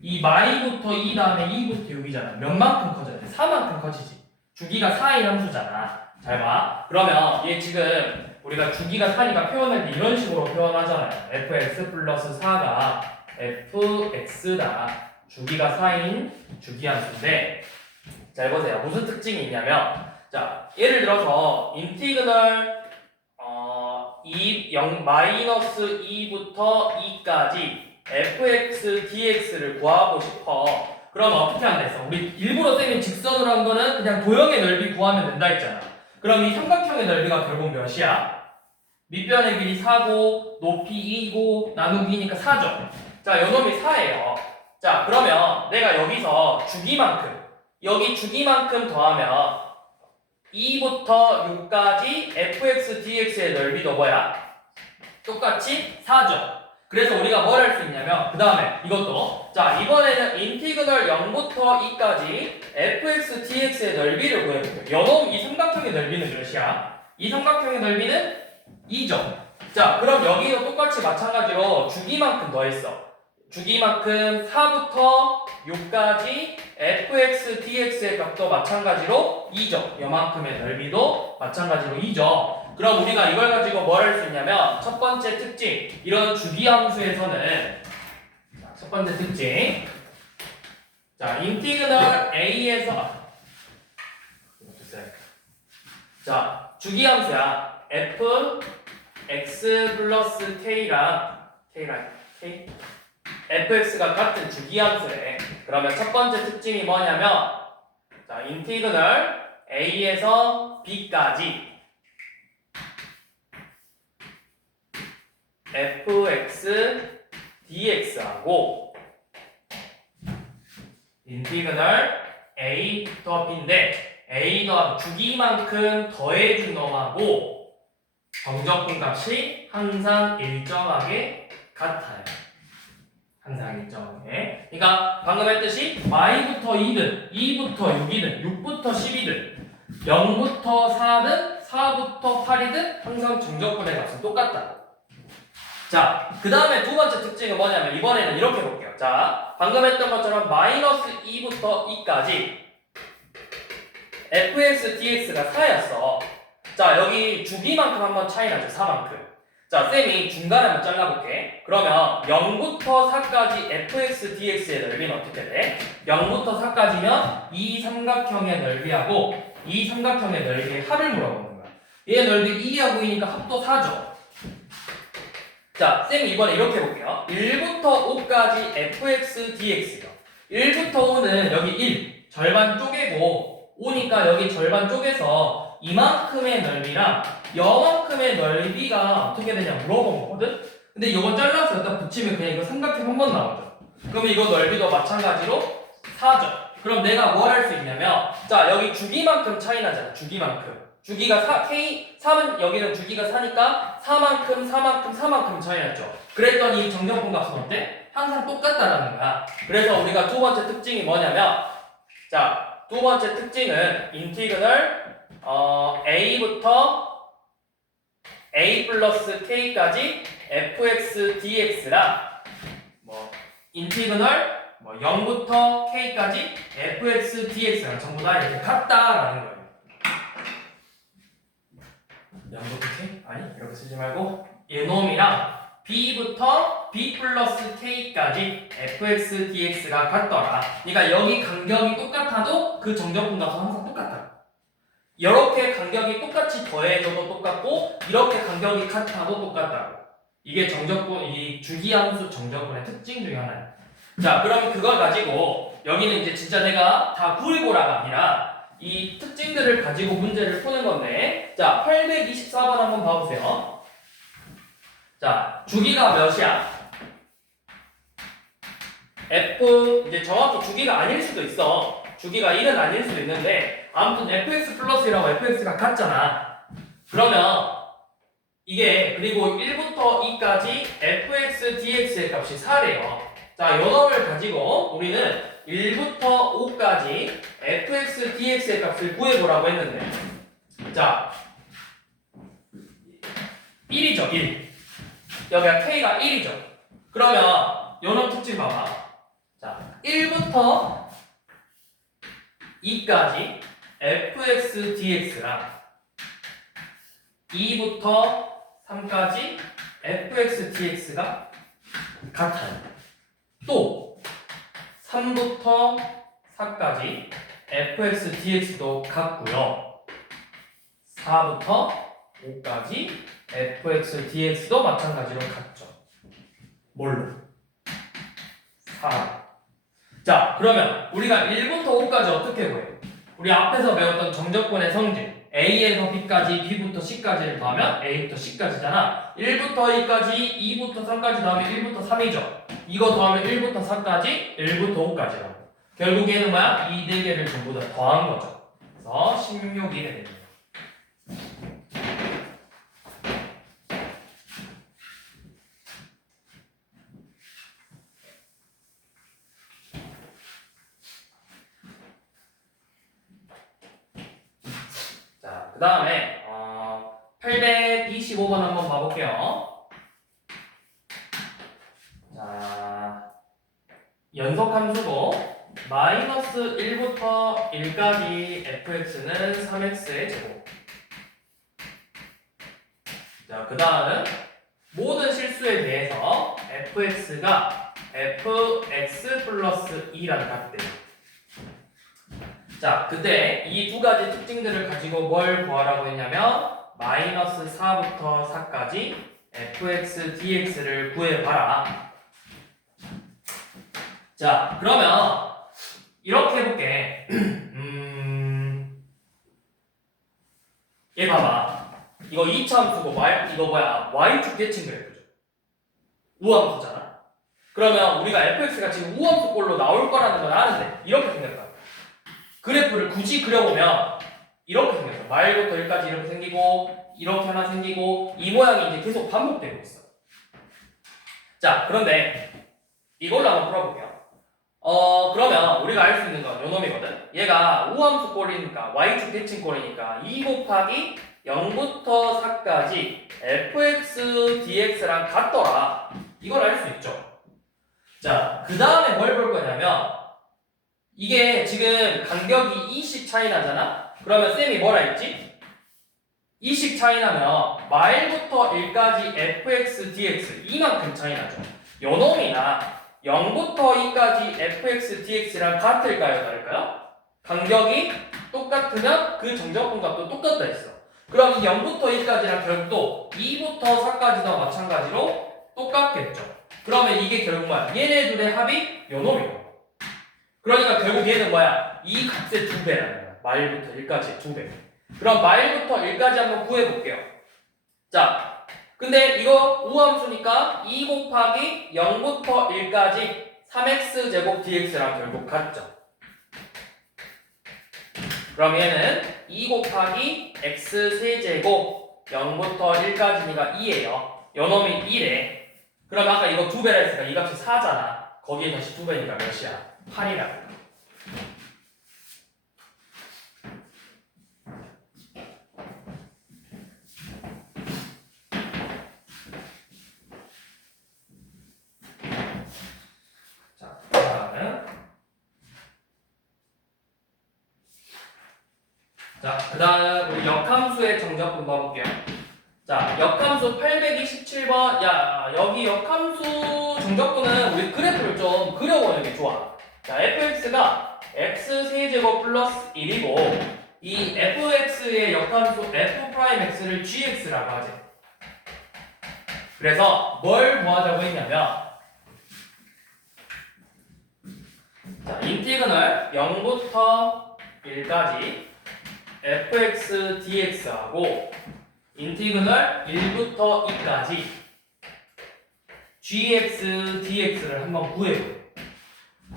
이 마이부터 2 다음에 2부터 6이잖아. 몇만큼 커져야 돼? 4만큼 커지지. 주기가 4인 함수잖아. 잘 봐. 그러면 얘 지금 우리가 주기가 4니까 표현할 때 이런 식으로 표현하잖아요. fx 플러스 4가 fx다. 주기가 4인 주기함수인데, 잘 보세요. 무슨 특징이 있냐면, 자, 예를 들어서 인티그널 마이너스 2부터 2까지 fx dx를 구하고 싶어. 그럼 어떻게 한다 했어? 우리 일부러 쌤이 직선으로 한 거는 그냥 도형의 넓이 구하면 된다 했잖아. 그럼 이 삼각형의 넓이가 결국 몇이야? 밑변의 길이 4고 높이 2고 나누기 2니까 4죠. 자, 요놈이 4예요. 자, 그러면 내가 여기서 주기만큼, 여기 주기만큼 더하면 2부터 6까지 fx dx의 넓이도 뭐야? 똑같이 4죠. 그래서 우리가 뭘 할 수 있냐면, 그 다음에 이것도, 자, 이번에는 인티그널 0부터 2까지 fx dx의 넓이를 구해볼게요. 요놈 이 삼각형의 넓이는 몇이야? 이 삼각형의 넓이는 2죠. 자, 그럼 여기도 똑같이 마찬가지로 주기만큼 더했어. 주기만큼 4부터 6까지 fx dx의 값도 마찬가지로 2죠. 요만큼의 넓이도 마찬가지로 2죠. 그럼 우리가 이걸 가지고 뭘 할 수 있냐면, 첫 번째 특징, 이런 주기함수에서는 첫 번째 특징, 자, 인티그널 a에서 자, 주기함수야. f x 플러스 k랑 k fx가 같은 주기함수래. 그러면 첫 번째 특징이 뭐냐면, 자, 인티그널 a에서 b까지 fx dx하고 인티그널 a 더하기 b인데, a 더하기 주기만큼 더해준 놈하고 정적분 값이 항상 일정하게 같아요. 항상 일정하게. 그러니까 방금 했듯이 y부터 2든 2부터 6이든 6부터 10이든 0부터 4든 4부터 8이든 항상 정적분의 값은 똑같다. 자, 그 다음에 두 번째 특징은 뭐냐면, 이번에는 이렇게 볼게요. 자, 방금 했던 것처럼 마이너스 2부터 2까지 fx dx가 4였어. 자, 여기 주기만큼 한번 차이 나죠. 4만큼. 자, 쌤이 중간에 한번 잘라볼게. 그러면 0부터 4까지 fx dx의 넓이는 어떻게 돼? 0부터 4까지면 이 삼각형의 넓이하고 이 삼각형의 넓이의 합을 물어보는 거야. 얘 넓이 2하고 2니까 합도 4죠. 자, 쌤이 이번에 이렇게 볼게요. 1부터 5까지 fx dx요. 1부터 5는 여기 1, 절반 쪼개고 5니까 여기 절반 쪼개서 이만큼의 넓이랑 여만큼의 넓이가 어떻게 되냐 물어본 거거든? 근데 이거 잘라서 여기다 붙이면 그냥 이거 삼각형 한 번 나오죠. 그러면 이거 넓이도 마찬가지로 4죠. 그럼 내가 뭘 할 수 있냐면, 자, 여기 주기만큼 차이 나잖아. 주기만큼. 주기가 3은 여기는 주기가 4니까 4만큼 차이 났죠. 그랬더니 이 정정분 값은 어때? 항상 똑같다라는 거야. 그래서 우리가 두 번째 특징이 뭐냐면, 자, 두 번째 특징은 인티그널 a부터 a 플러스 k까지 fx dx랑 뭐 인티그널 0부터 k까지 fx dx랑 전부 다 이렇게 같다라는 거예요. 0부터 k? 아니 이렇게 쓰지 말고 얘놈이랑 b부터 b 플러스 k까지 fx dx가 같더라. 그러니까 여기 간격이 똑같아도 그 정정분 값은 항상 똑같다. 이렇게 간격이 똑같이 더해져도 똑같고 이렇게 간격이 같아도 똑같다고. 이게 정정분, 이 주기함수 정정분의 특징 중에 하나예요. 자, 그럼 그걸 가지고 여기는 이제 진짜 내가 다 구해보라가 아니라 이 특징들을 가지고 문제를 푸는 건데, 자, 824번 한번 봐보세요. 자, 주기가 몇이야? F, 이제 정확히 주기가 아닐 수도 있어. 주기가 1은 아닐 수도 있는데, 아무튼 fx 플러스라고 fx가 같잖아. 그러면 이게 그리고 1부터 2까지 fx dx의 값이 4래요. 자, 요 놈을 가지고 우리는 1부터 5까지 fx dx의 값을 구해보라고 했는데, 자, 1이죠, 1. 여기가 k가 1이죠. 그러면 요 놈 특징 봐봐. 자, 1부터 2까지 fx dx랑 2부터 3까지 fx dx가 같아요. 또 3부터 4까지 fx dx도 같고요. 4부터 5까지 fx dx도 마찬가지로 같죠. 뭘로? 4. 자, 그러면 우리가 1부터 5까지 어떻게 구해요? 우리 앞에서 배웠던 정적분의 성질 A에서 B까지, B부터 C까지를 더하면 A부터 C까지잖아. 1부터 2까지, 2부터 3까지 더하면 1부터 3이죠. 이거 더하면 1부터 4까지, 1부터 5까지라고. 결국에는 뭐야? 이 4개를 전부 다 더한 거죠. 그래서 16이 됩니다. 그 다음에 825번 한번 봐볼게요. 자, 연속함수고 마이너스 1부터 1까지 fx는 3x의 제곱. 자, 그 다음은 모든 실수에 대해서 fx가 fx 플러스 2라는 값이 돼요. 자, 그때 이 두 가지 특징들을 가지고 뭘 구하라고 했냐면 마이너스 4부터 4까지 fx dx를 구해봐라. 자, 그러면 이렇게 해볼게. 얘 봐봐. 이거 2차 함수고 이거 뭐야? y축 대칭 그래프죠. 우함수잖아. 그러면 우리가 fx가 지금 우함수꼴로 나올 거라는 건 아는데 이렇게 생겼다. 그래프를 굳이 그려보면 이렇게 생겼어. 마일부터 1까지 이렇게 생기고 이렇게 하나 생기고 이 모양이 이제 계속 반복되고 있어. 자, 그런데 이걸로 한번 풀어볼게요. 그러면 우리가 알 수 있는 건 요 놈이거든. 얘가 우함수 꼴이니까 y축 대칭 꼴이니까 2 곱하기 0부터 4까지 fx dx랑 같더라. 이걸 알 수 있죠. 자, 그 다음에 뭘 볼 거냐면 이게 지금 간격이 2씩 차이 나잖아? 그러면 쌤이 뭐라 했지? 2씩 차이 나면 마일부터 1까지 fx dx 이만큼 차이 나죠. 요 놈이나 0부터 2까지 fx dx랑 같을까요? 다를까요? 간격이 똑같으면 그 정정분 값도 똑같다 했어. 그럼 이 0부터 2까지랑 결국 또 2부터 4까지도 마찬가지로 똑같겠죠. 그러면 이게 결국 뭐야? 얘네 둘의 합이 요 놈이에요. 그러니까 결국 얘는 뭐야? 이 값의 2배라는 거야. 마일부터 1까지의 2배. 그럼 마일부터 1까지 한번 구해볼게요. 자, 근데 이거 우함수니까 2 곱하기 0부터 1까지 3x제곱 dx랑 결국 같죠. 그럼 얘는 2 곱하기 x 세제곱 0부터 1까지니까 2예요. 요놈이 1에. 그럼 아까 이거 2배라 했으니까 이 값이 4잖아. 거기에 다시 2배니까 몇이야? 8이라. 자, 그 다음 우리 역함수의 정답 한번 볼게요. 자, 역함수 827번. 야, 여기 역함수 정적분은 우리 그래프를 좀 그려보는 게 좋아. 자, fx가 x세제곱 플러스 1이고 이 fx의 역함수 f'x를 gx라고 하지. 그래서 뭘 구하자고 했냐면 자, 인티그널 0부터 1까지 fx dx하고 인티그널 1부터 2까지 gx dx를 한번 구해보세요.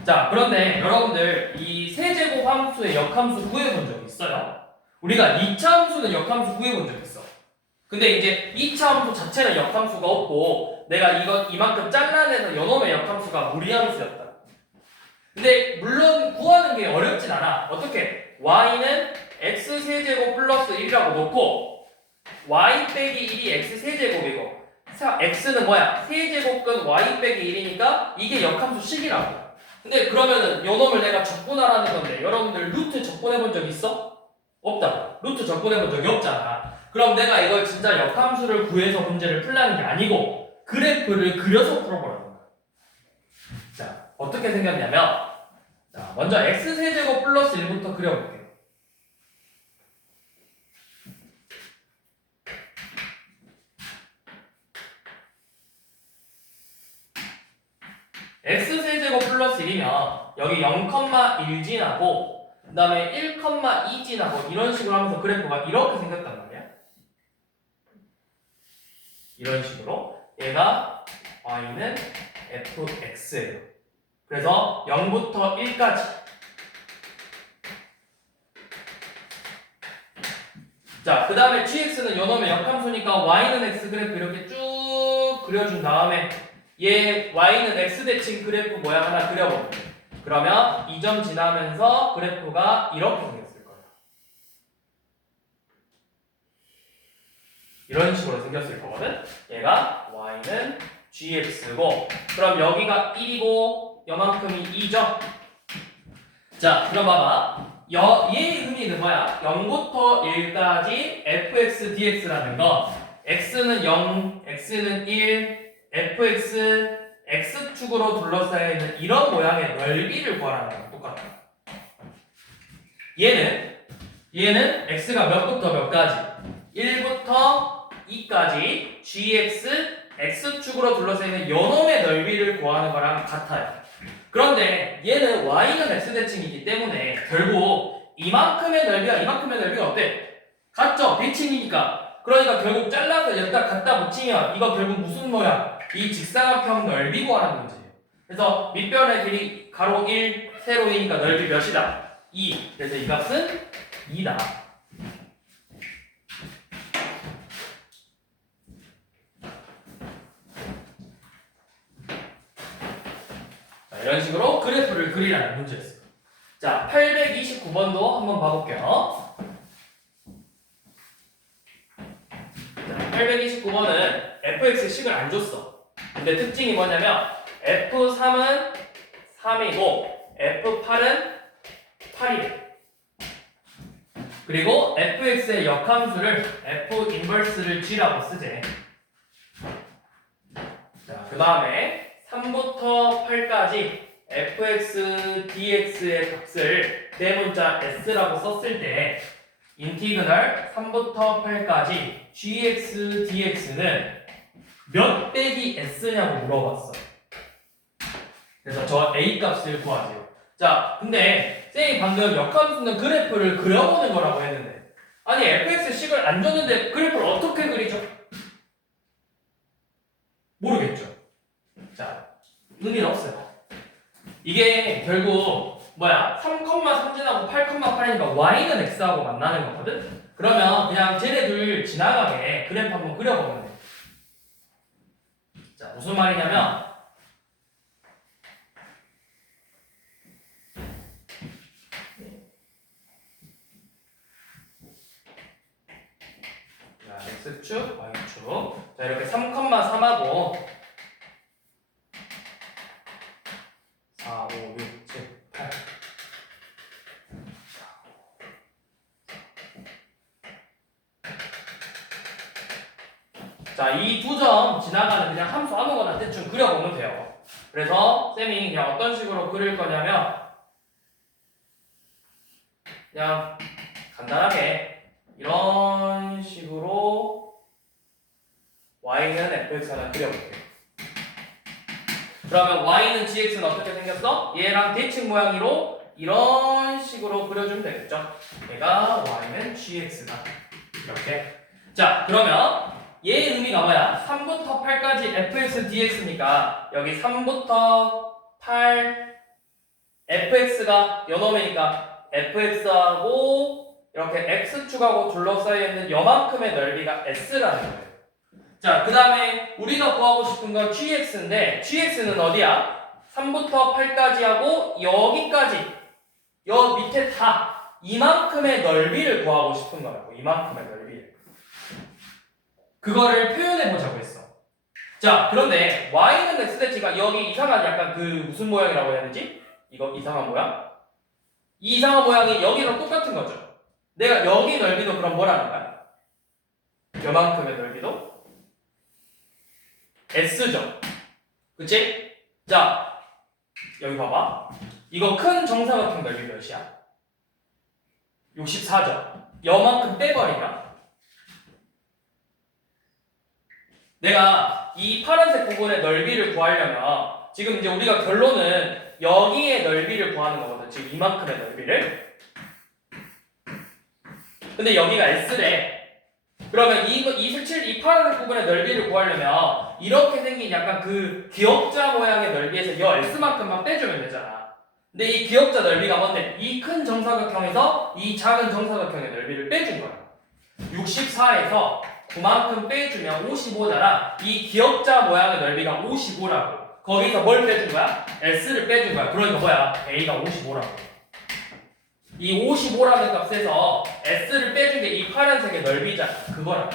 자, 그런데 여러분들 이 세제곱 함수의 역함수 구해본 적 있어요? 우리가 2차 함수는 역함수 구해본 적 있어. 근데 이제 2차 함수 자체는 역함수가 없고 내가 이만큼 잘라내서 요놈의 역함수가 무리함수였다. 근데 물론 구하는 게 어렵진 않아. 어떻게? y는 x세제곱 플러스 1이라고 놓고 y 빼기 1이 x세제곱이고 x는 뭐야? 세제곱근 y 빼기 1이니까 이게 역함수 식이라고. 근데 그러면은 요놈을 내가 적분하라는 건데 여러분들 루트 적분해본 적 있어? 없다. 루트 적분해본 적이 없잖아. 그럼 내가 이걸 진짜 역함수를 구해서 문제를 풀라는 게 아니고 그래프를 그려서 풀어보라는 거야. 자, 어떻게 생겼냐면 자, 먼저 x세제곱 플러스 1부터 그려볼게요. x세제곱 플러스 1이면 여기 0,1 지나고 그 다음에 1,2 지나고 이런 식으로 하면서 그래프가 이렇게 생겼단 말이야. 이런 식으로 얘가 y는 fx예요. 그래서 0부터 1까지 자, 그 다음에 gx는 요놈의 역함수니까 y는 x 그래프 이렇게 쭉 그려준 다음에 얘 y는 x 대칭 그래프 모양 하나 그려볼게요. 그러면 이 점 지나면서 그래프가 이렇게 생겼을 거예요. 이런 식으로 생겼을 거거든. 얘가 y는 gx고 그럼 여기가 1이고 요만큼이 2죠. 자, 그럼 봐봐. 얘의 의미는 뭐야? 0부터 1까지 fx dx라는 거 x는 0, x는 1 fx, x축으로 둘러싸여 있는 이런 모양의 넓이를 구하라는 거랑 똑같아. 얘는 x가 몇부터 몇까지? 1부터 2까지 gx, x축으로 둘러싸여 있는 요놈의 넓이를 구하는 거랑 같아요. 그런데 얘는 y는 x대칭이기 때문에 결국 이만큼의 넓이가 어때? 같죠? 대칭이니까. 그러니까 결국 잘라서 여기다 갖다 붙이면 이거 결국 무슨 모양? 이 직사각형 넓이 구하라는 문제예요. 그래서 밑변의 길이 가로 1, 세로 2니까 넓이 몇이다? 2. 그래서 이 값은 2다. 자, 이런 식으로 그래프를 그리라는 문제였어요. 자, 829번도 한번 봐볼게요. 자, 829번은 fx 식을 안 줬어. 근데 특징이 뭐냐면 F3은 3이고 F8은 8이래. 그리고 fx의 역함수를 f 인버스를 g라고 쓰재. 자, 그 다음에 3부터 8까지 fx dx의 값을 대문자 s라고 썼을 때 인티그널 3부터 8까지 gx dx는 몇 빼기 s냐고 물어봤어. 그래서 저 a 값을 구하세요. 자, 근데 쌤이 방금 역함수는 그래프를 그려보는 거라고 했는데 아니 fx 식을 안 줬는데 그래프를 어떻게 그리죠? 모르겠죠. 자, 의미는 없어요. 이게 결국 뭐야? 3,3진하고 8,8이니까 y는 x하고 만나는 거거든? 그러면 그냥 쟤네 둘 지나가게 그래프 한번 그려보면 돼. 자, 무슨 말이냐면 자, x축, y축. 자, 이렇게 3,3하고 4, 5, 6, 7, 8. 자, 이 두 점 지나가는 그냥 함수 아무거나 대충 그려보면 돼요. 그래서 쌤이 그냥 어떤 식으로 그릴 거냐면 그냥 간단하게 이런 식으로 y는 fx 하나 그려볼게요. 그러면 y는 gx는 어떻게 생겼어? 얘랑 대칭 모양으로 이런 식으로 그려주면 되겠죠? 얘가 y는 gx다. 이렇게. 자, 그러면 얘의 의미가 뭐야? 3부터 8까지 fx dx니까 여기 3부터 8 fx가 요놈이니까 fx하고 이렇게 x축하고 둘러싸여 있는 요만큼의 넓이가 s라는 거예요. 자, 그 다음에 우리가 구하고 싶은 건 gx인데 gx는 어디야? 3부터 8까지 하고 여기까지 여 밑에 다 이만큼의 넓이를 구하고 싶은 거라고. 이만큼의 넓이를. 그거를 표현해보자고 했어. 자, 그런데 y는 x대치가 여기 이상한 약간 그 무슨 모양이라고 해야 되지? 이거 이상한 모양? 이 이상한 모양이 여기랑 똑같은 거죠. 내가 여기 넓이도 그럼 뭐라는 거야? 요만큼의 넓이도 s죠. 그치? 자, 여기 봐봐. 이거 큰 정사각형 넓이 몇이야? 64죠. 요만큼 빼버리면 내가 이 파란색 부분의 넓이를 구하려면 지금 이제 우리가 결론은 여기의 넓이를 구하는 거거든. 지금 이만큼의 넓이를. 근데 여기가 S래. 그러면 이 파란색 부분의 넓이를 구하려면 이렇게 생긴 약간 그 기역자 모양의 넓이에서 여 S만큼만 빼주면 되잖아. 근데 이 기역자 넓이가 뭔데? 이 큰 정사각형에서 이 작은 정사각형의 넓이를 빼준 거야. 64에서 9만큼 빼주면 55잖아. 이 기역자 모양의 넓이가 55라고. 거기서 뭘 빼준 거야? S를 빼준 거야. 그러니까 뭐야? A가 55라고. 이 55라는 값에서 S를 빼준 게 이 파란색의 넓이잖아. 그거라고.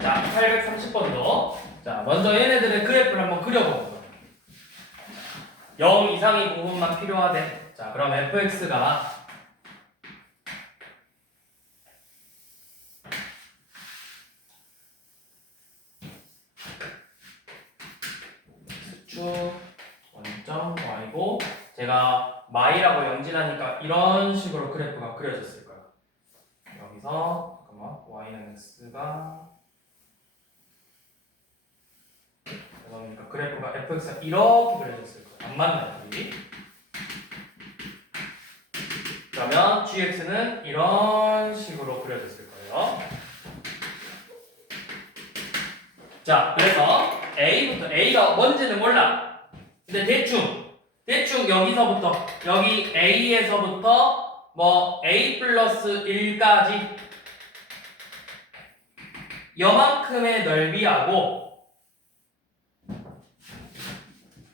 자, 830번도. 자, 먼저 얘네들의 그래프를 한번 그려보는 거야. 0 이상의 부분만 필요하대. 자, 그럼 fx가 x축 원점 y고 제가 마이라고 연진하니까 이런 식으로 그래프가 그려졌을 거야. 여기서 잠깐만 y는 x가 그러니까 그래프가 fx가 이렇게 그려졌을 거야. 안 맞나요, 여기? 그러면 gx는 이런 식으로 그려졌을 거예요. 자, 그래서 A가 뭔지는 몰라. 근데 대충 여기서부터 여기 A에서부터 뭐 A 플러스 1까지 요만큼의 넓이하고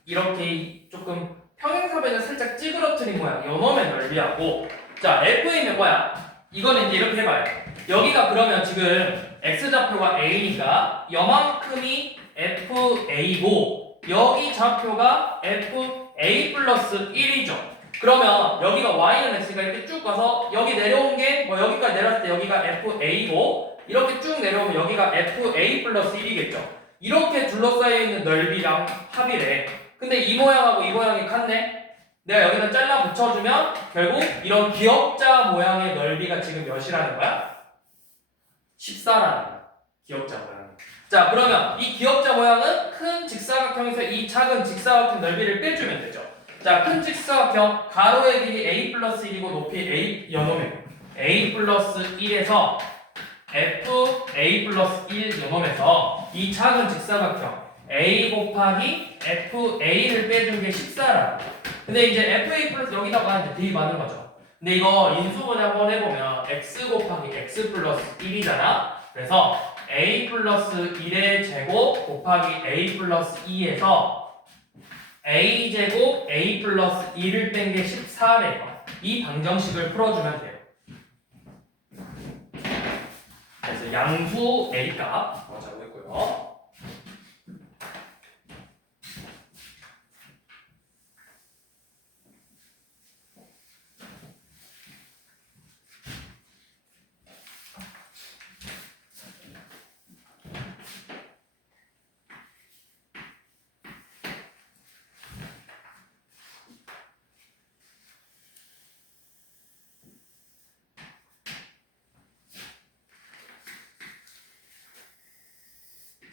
이렇게 조금 평행사변을 살짝 찌그러뜨린 모양 요놈의 넓이하고 자 F이면 뭐야? 이거는 이제 이렇게 해봐요. 여기가 그러면 지금 X좌표가 A니까 요만큼이 FA고 여기 좌표가 FA 플러스 1이죠. 그러면 여기가 Y는 X가 이렇게 쭉 가서 여기 내려온 게 뭐 여기까지 내려왔을 때 여기가 FA고 이렇게 쭉 내려오면 여기가 FA 플러스 1이겠죠. 이렇게 둘러싸여 있는 넓이랑 합이래. 근데 이 모양하고 이 모양이 같네? 내가 여기다 잘라 붙여주면 결국 이런 기역자 모양의 넓이가 지금 몇이라는 거야? 14라는 거야. 기역자 모양. 자, 그러면 이 기역자 모양은 큰 직사각형에서 이 작은 직사각형 넓이를 빼주면 되죠. 자, 큰 직사각형 가로의 길이 A 플러스 1이고 높이 A 연놈이고 A 플러스 1에서 FA 플러스 1 연놈에서 이 작은 직사각형 A 곱하기 FA를 빼준 게 14라는 거야. 근데 이제 FA 플러스 여기다가 이제 대입하는 거죠. 근데 이거 인수분해 한번 해보면 X 곱하기 X 플러스 1이잖아. 그래서 A 플러스 1의 제곱 곱하기 A 플러스 2에서 A 제곱 A 플러스 2를 뺀 게 14래요. 이 방정식을 풀어주면 돼요. 그래서 양수 A 값 구하자고 했고요.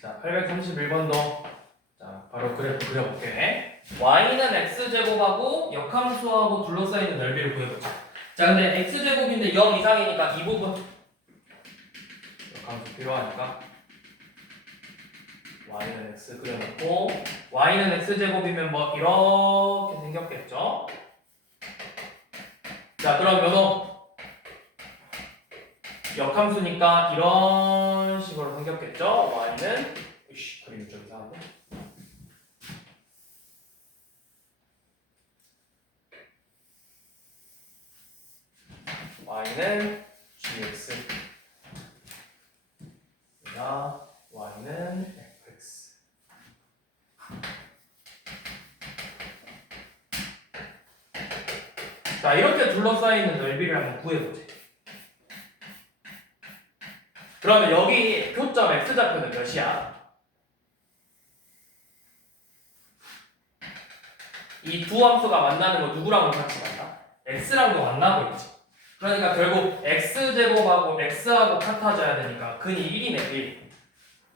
자, 831번도 자, 바로 그래프 그려볼게. y는 x제곱하고 역함수하고 둘러싸이는 넓이를 구해보자. 자, 근데 x제곱인데 0 이상이니까 이 부분 역함수 필요하니까 y는 x 그려놓고 y는 x제곱이면 뭐 이렇게 생겼겠죠? 자, 그럼 요놈 역함수니까 이런 식으로 생겼겠죠? y는 그림이 좀 이상한데? y는 gx y는 fx. 자, 이렇게 둘러싸이는 넓이를 한번 구해보자. 그러면 여기 교점 x좌표는 몇이야? 이 두 함수가 만나는 거 누구랑도 같이 만나? x랑도 만나고 있지. 그러니까 결국 x제곱하고 x하고 같아져야 되니까 근이 1이네 1.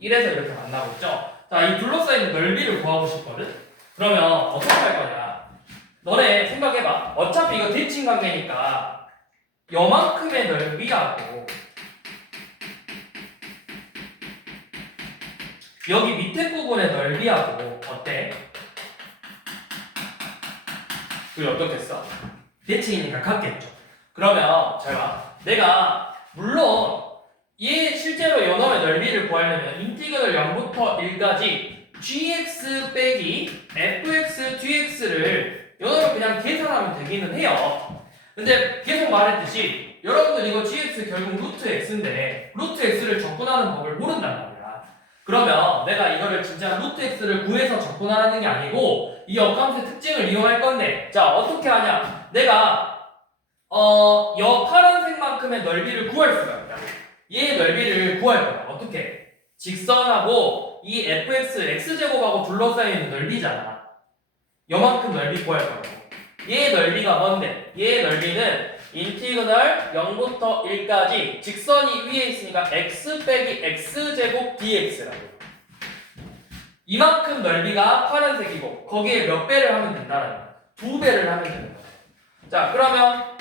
1에서 이렇게 만나고 있죠. 자, 이 둘러싸이는 넓이를 구하고 싶거든? 그러면 어떻게 할 거냐? 너네 생각해봐. 어차피 이거 대칭 관계니까 요만큼의 넓이하고 여기 밑에 부분의 넓이하고 어때? 그게 어떻겠어? 대칭이니까 같겠죠. 그러면 잘 봐. 내가 물론 얘 실제로 요놈의 넓이를 구하려면 인티그럴 0부터 1까지 gx 빼기 fx dx를 요놈을 그냥 계산하면 되기는 해요. 근데 계속 말했듯이 여러분들 이거 gx 결국 루트 x인데 루트 x를 접근하는 법을 모른단 말이야. 그러면 내가 이거를 진짜 루트 x를 구해서 접근하는 게 아니고 이 역함수의 특징을 이용할 건데, 자, 어떻게 하냐? 내가 여 파란색만큼의 넓이를 구할 수가 있다. 얘의 넓이를 구할 거야. 어떻게? 직선하고 이 fx x제곱하고 둘러싸여 있는 넓이잖아. 요만큼 넓이 구할 거라고. 얘의 넓이가 뭔데? 얘의 넓이는 인티그널 0부터 1까지 직선이 위에 있으니까 x 빼기 x제곱 dx라고. 이만큼 넓이가 파란색이고 거기에 몇 배를 하면 된다는 거야. 2배를 하면 되는 거야. 자, 그러면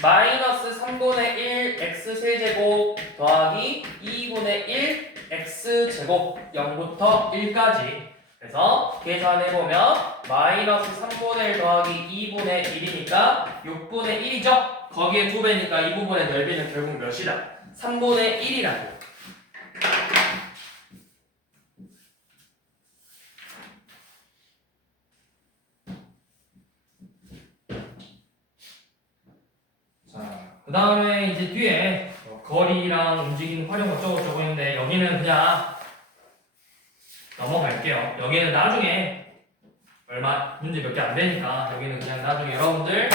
마이너스 3분의 1 x세제곱 더하기 2분의 1 x제곱 0부터 1까지 그래서 계산해보면 마이너스 3분의 1 더하기 2분의 1이니까 6분의 1이죠? 거기에 2배니까 이 부분의 넓이는 결국 몇이다? 3분의 1이라고. 자, 그 다음에 이제 뒤에 거리랑 움직이는 활용 어쩌고저쩌고 있는데 여기는 그냥 넘어갈게요. 여기는 나중에 얼마 문제 몇 개 안 되니까 여기는 그냥 나중에 여러분들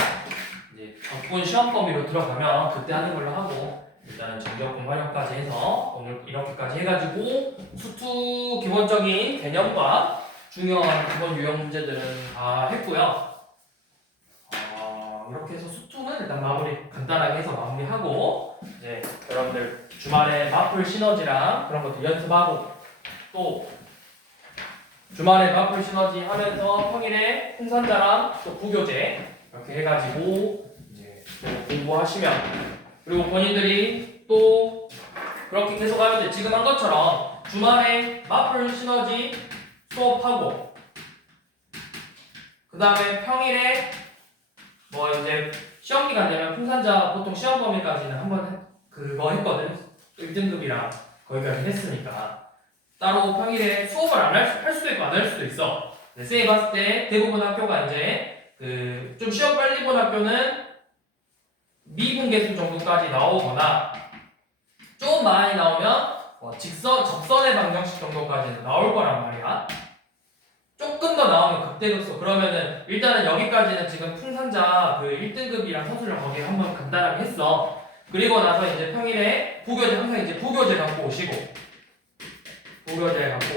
이제 적분 시험 범위로 들어가면 그때 하는 걸로 하고 일단은 전격분 활용까지 해서 오늘 이렇게까지 해가지고 수투 기본적인 개념과 중요한 기본 유형 문제들은 다 했고요. 이렇게 해서 수투는 일단 마무리 간단하게 해서 마무리하고 이제 여러분들 주말에 마플 시너지랑 그런 것도 연습하고 또 주말에 마플 시너지 하면서 평일에 풍산자랑 또 부교재 이렇게 해가지고 이제 또 공부하시면 그리고 본인들이 또 그렇게 계속 하면 돼. 지금 한 것처럼 주말에 마플 시너지 수업하고 그 다음에 평일에 뭐 이제 시험 기간 되면 풍산자 보통 시험 범위까지는 한번 그거 했거든. 1등급이랑 거기까지 했으니까 따로 평일에 수업을 안 할 수도 있고 안 할 수도 있어. 쌤이 봤을 때 대부분 학교가 이제 그 좀 시험 빨리 본 학교는 미분계수 정도까지 나오거나 좀 많이 나오면 적선의 방정식 정도까지는 나올 거란 말이야. 조금 더 나오면 극대극소. 그러면은 일단은 여기까지는 지금 풍산자 그 1등급이랑 서술을 거기 한번 간단하게 했어. 그리고 나서 이제 평일에 부교재 항상 이제 부교재 갖고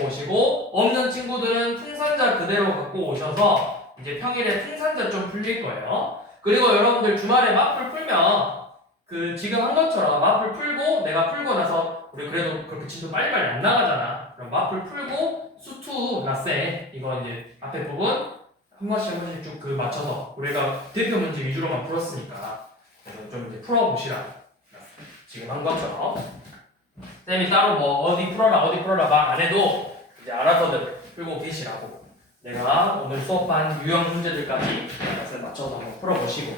오시고 없는 친구들은 풍산자 그대로 갖고 오셔서 이제 평일에 풍산자 좀 풀릴 거예요. 그리고 여러분들 주말에 마플 풀면 그 지금 한 것처럼 마플 풀고 내가 풀고 나서 우리 그래도 그렇게 진도 빨리빨리 안 나가잖아. 그럼 마플 풀고 수투 라세 이거 이제 앞에 부분 한 번씩 쭉 그 맞춰서 우리가 대표 문제 위주로만 풀었으니까 좀 이제 풀어보시라. 지금 한 것처럼 쌤이 따로 뭐 어디 풀어라 말 안 해도 이제 알아서들 풀고 계시라고. 내가 오늘 수업한 유형 문제들까지 맞춰서 한번 풀어보시고